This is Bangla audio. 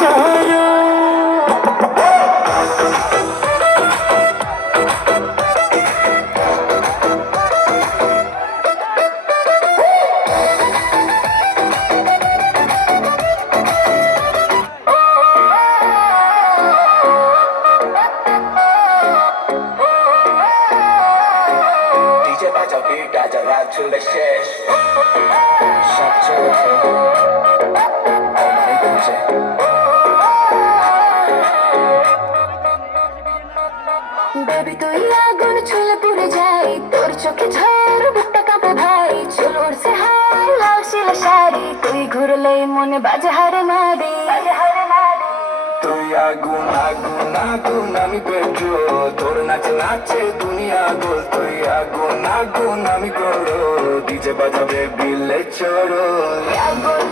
ইশারা ডিজে বাজাও বিট আজা রাত চলে শেষ সব চলছে আমারই খুঁজে বেবি তুই আগুন ছুঁলে পুড়ে যাই তোর চোখে ঝড় বুকটা কাঁপে ভাই চুল উড়ছে হাই লাল শিলা শাড়ি তুই ঘুরলে মনে বাজে হারে মারি তুই আগুন আগুন আগুন আমি পেট্রোল তোর নাচে নাচে দুনিয়া গোল তুই আগুন আগুন আমি করো ডিজে বাজাবে বিলে চড়ো আগুন